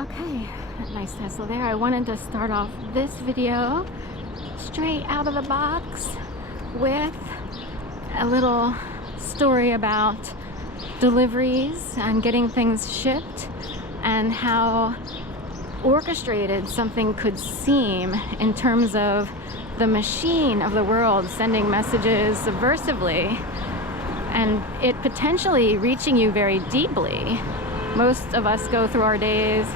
Okay, nice Tesla there. I wanted to start off this video straight out of the box with a little story about deliveries and getting things shipped and how orchestrated something could seem in terms of the machine of the world sending messages subversively and it potentially reaching you very deeply. Most of us go through our days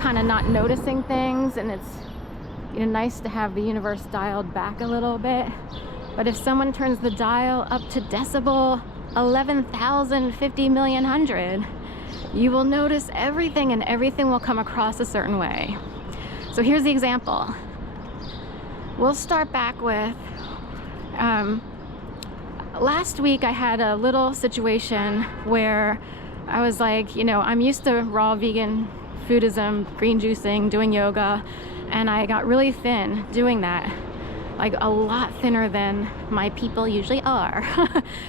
kind of not noticing things, and it's nice to have the universe dialed back a little bit. But if someone turns the dial up to decibel 11,050,000,100, you will notice everything, and everything will come across a certain way. So here's the example. We'll start back with last week I had a little situation where I was like, I'm used to raw vegan foodism, green juicing, doing yoga, and I got really thin doing that, like a lot thinner than my people usually are.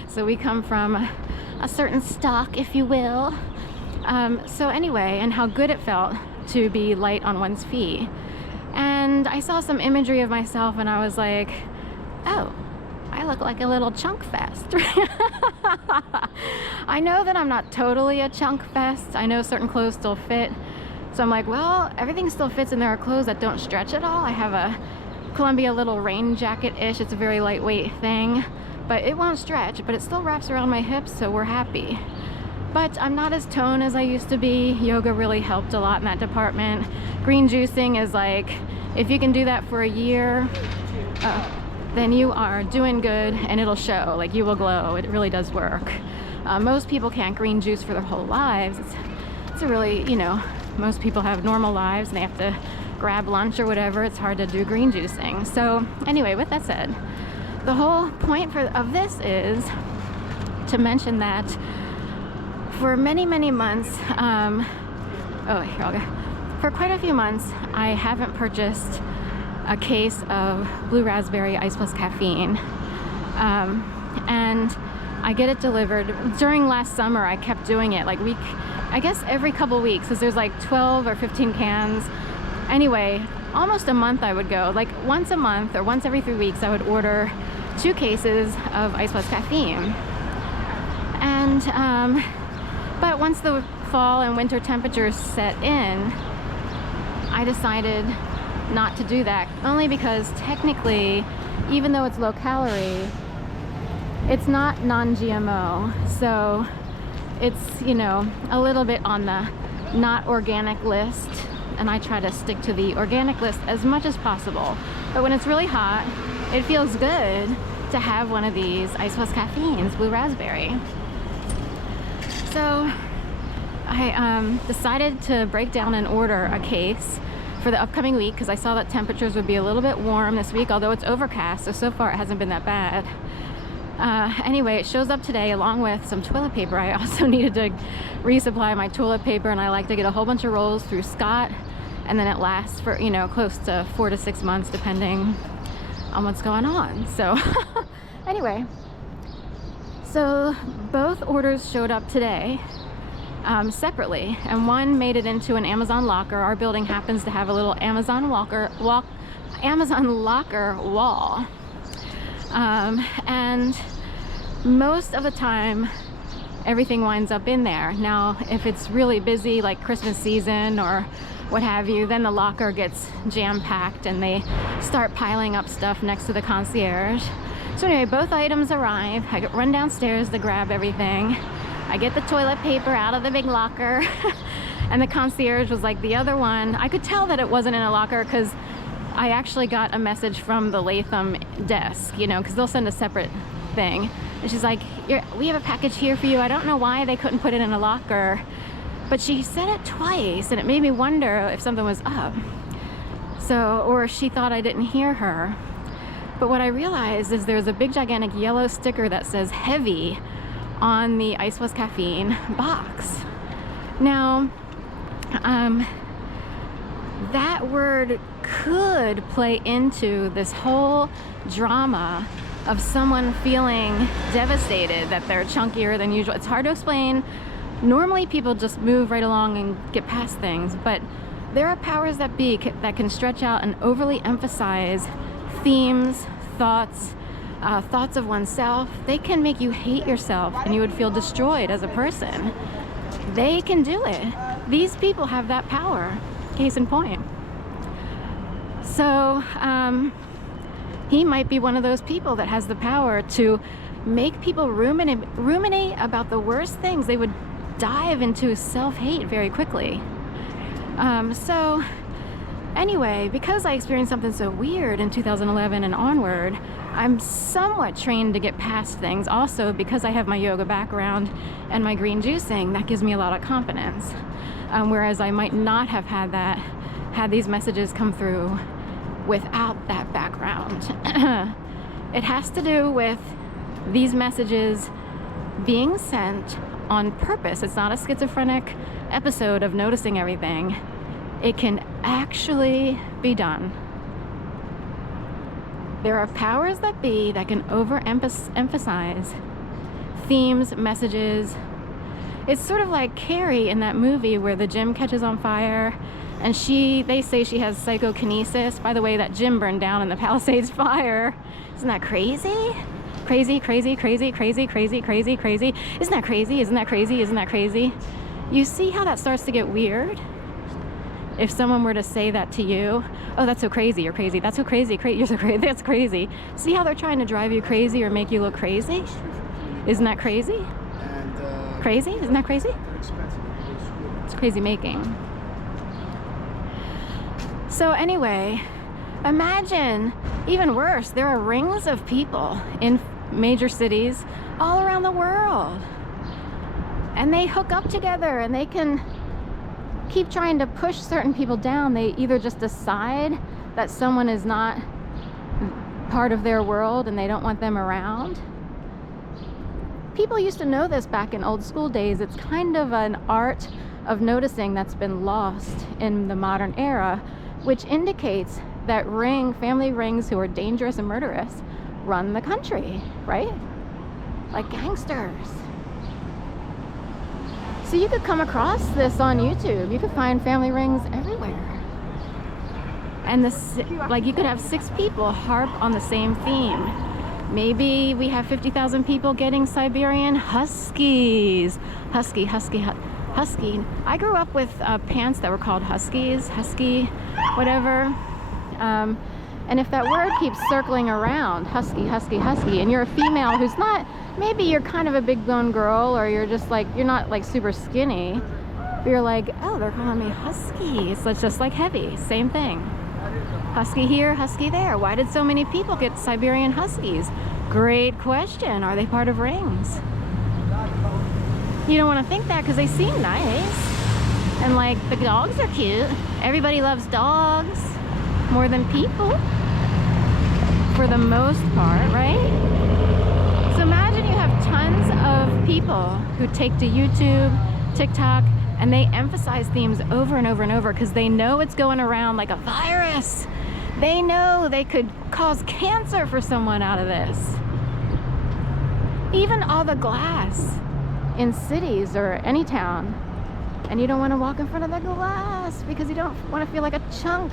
So we come from a certain stock, if you will. So anyway, and how good it felt to be light on one's feet. And I saw some imagery of myself and I was like, oh, I look like a little chunk fest. I know that I'm not totally a chunk fest. I know certain clothes still fit. So I'm like, well, everything still fits, and there are clothes that don't stretch at all. I have a Columbia little rain jacket-ish. It's a very lightweight thing, but it won't stretch, but it still wraps around my hips, so we're happy. But I'm not as toned as I used to be. Yoga really helped a lot in that department. Green juicing is like, if you can do that for a year, then you are doing good and it'll show, like you will glow. It really does work. Most people can't green juice for their whole lives. It's a really, most people have normal lives and they have to grab lunch or whatever. It's hard to do green juicing. So anyway, with that said, the whole point of this is to mention that for many, many months, for quite a few months, I haven't purchased a case of blue raspberry ice plus caffeine, and I get it delivered. During last summer I kept doing it, like I guess every couple weeks, because there's like 12 or 15 cans. Anyway, almost a month I would go, like once a month or once every 3 weeks I would order 2 cases of ice plus caffeine. And but once the fall and winter temperatures set in, I decided not to do that, only because technically, even though it's low calorie, it's not non-GMO, so it's a little bit on the not organic list, and I try to stick to the organic list as much as possible. But when it's really hot, it feels good to have one of these ice plus caffeines, blue raspberry. So I decided to break down and order a case for the upcoming week, because I saw that temperatures would be a little bit warm this week, although it's overcast, so far it hasn't been that bad. Anyway, it shows up today along with some toilet paper. I also needed to resupply my toilet paper, and I like to get a whole bunch of rolls through Scott, and then it lasts for close to 4 to 6 months depending on what's going on. So anyway, so both orders showed up today separately, and one made it into an Amazon locker. Our building happens to have a little Amazon locker wall, and most of the time everything winds up in there. Now if it's really busy, like Christmas season or what have you, then the locker gets jam-packed and they start piling up stuff next to the concierge. So anyway, both items arrive. I run downstairs to grab everything. I get the toilet paper out of the big locker and the concierge was like, the other one, I could tell that it wasn't in a locker because I actually got a message from the Latham desk, because they'll send a separate thing. And she's like, we have a package here for you. I don't know why they couldn't put it in a locker, but she said it twice and it made me wonder if something was up. So, or she thought I didn't hear her. But what I realized is there's a big gigantic yellow sticker that says heavy on the ice plus caffeine box. Now, that word could play into this whole drama of someone feeling devastated that they're chunkier than usual. It's hard to explain Normally people just move right along and get past things, but there are powers that be that can stretch out and overly emphasize themes, thoughts of oneself. They can make you hate yourself and you would feel destroyed as a person. They can do it. These people have that power. Case in point. So he might be one of those people that has the power to make people ruminate about the worst things. They would dive into self-hate very quickly. So anyway, because I experienced something so weird in 2011 and onward, I'm somewhat trained to get past things. Also, because I have my yoga background and my green juicing, that gives me a lot of confidence. Whereas I might not have had these messages come through without that background. It has to do with these messages being sent on purpose. It's not a schizophrenic episode of noticing everything. It can actually be done. There are powers that be that can overemphasize themes, messages. It's sort of like Carrie in that movie where the gym catches on fire and they say she has psychokinesis. By the way, that gym burned down in the Palisades fire. Isn't that crazy? Crazy, crazy, crazy, crazy, crazy, crazy, crazy. Isn't that crazy? Isn't that crazy? Isn't that crazy? You see how that starts to get weird? If someone were to say that to you, oh, that's so crazy, you're crazy, that's so crazy, you're so crazy, that's crazy. See how they're trying to drive you crazy or make you look crazy? Isn't that crazy? Crazy? Isn't that crazy? It's crazy making. So anyway, imagine, even worse, there are rings of people in major cities all around the world. And they hook up together and they can keep trying to push certain people down. They either just decide that someone is not part of their world and they don't want them around. People used to know this back in old school days. It's kind of an art of noticing that's been lost in the modern era, which indicates that family rings who are dangerous and murderous run the country, right? Like gangsters. So you could come across this on YouTube. You could find family rings everywhere. And like you could have 6 people harp on the same theme. Maybe we have 50,000 people getting Siberian Huskies. Husky. I grew up with pants that were called Huskies, Husky, whatever. And if that word keeps circling around, husky, and you're a female who's not, maybe you're kind of a big bone girl, or you're just like, you're not like super skinny, but you're like, oh, they're calling me husky. So it's just like heavy, same thing. Husky here, husky there. Why did so many people get Siberian Huskies? Great question. Are they part of rings? You don't want to think that because they seem nice. And like, the dogs are cute. Everybody loves dogs more than people, for the most part, right? So imagine you have tons of people who take to YouTube, TikTok, and they emphasize themes over and over and over because they know it's going around like a virus. They know they could cause cancer for someone out of this. Even all the glass in cities or any town, and you don't want to walk in front of the glass because you don't want to feel like a chunk